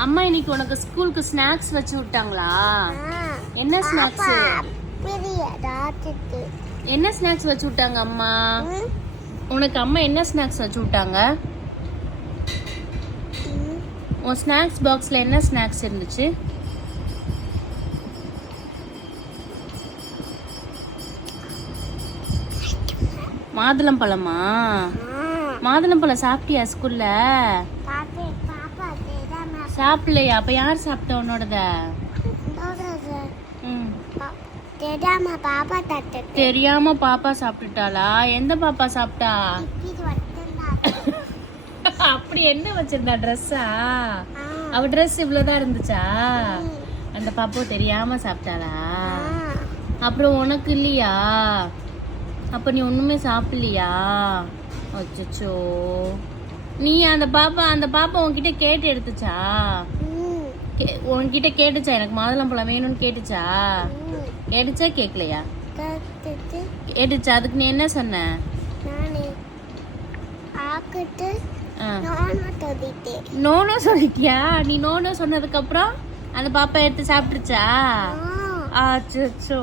அம்மா இன்னைக்கு உனக்கு ஸ்கூலுக்கு ஸ்நாக்ஸ் வச்சு விட்டாங்களா? என்ன ஸ்நாக்ஸ் என்ன ஸ்நாக்ஸ் வச்சு விட்டாங்க அம்மா? உனக்கு அம்மா என்ன ஸ்நாக்ஸ் வச்சு விட்டாங்க? உன் ஸ்நாக்ஸ் பாக்ஸ்ல என்ன ஸ்நாக்ஸ் இருந்துச்சு? மாதுளம் பழமா மாதுளம் பழம் சாப்பிட்டியா ஸ்கூல்ல சாப்பிடலையா? அப்ப யார் சாப்பிட்டா உன்னோடத. தெரியாம பாப்பா சாப்பிட்டுட்டாளா? எந்த பாப்பா சாப்பிட்டா? அப்படி என்ன வச்சிருந்தா ட்ரெஸ்ஸா அவ ட்ரெஸ் இவ்வளவுதான் இருந்துச்சா? அந்த பாப்பா தெரியாம சாப்பிட்டாளா? அப்புறம் உனக்கு இல்லையா? அப்ப நீ ஒண்ணுமே சாப்பிடலையா? அச்சச்சோ. நீ அந்த பாப்பா அந்த பாப்பா உன்கிட்ட கேட்டு எடுத்துச்சா? உன்கிட்ட கேட்டுச்சா? எனக்கு மாதுளம்பழம் வேணும்னு கேட்டுச்சா? கேட்டுச்சா கேட்கலையா கத்துட்டு கேட்டுச்சா? அதுக்கு நீ என்ன சொன்ன? நானே சொல்லிட்டியா? நீ நோனோ சொன்னதுக்கு அப்புறம் அந்த பாப்பா எடுத்து சாப்பிட்டுச்சா அச்சோ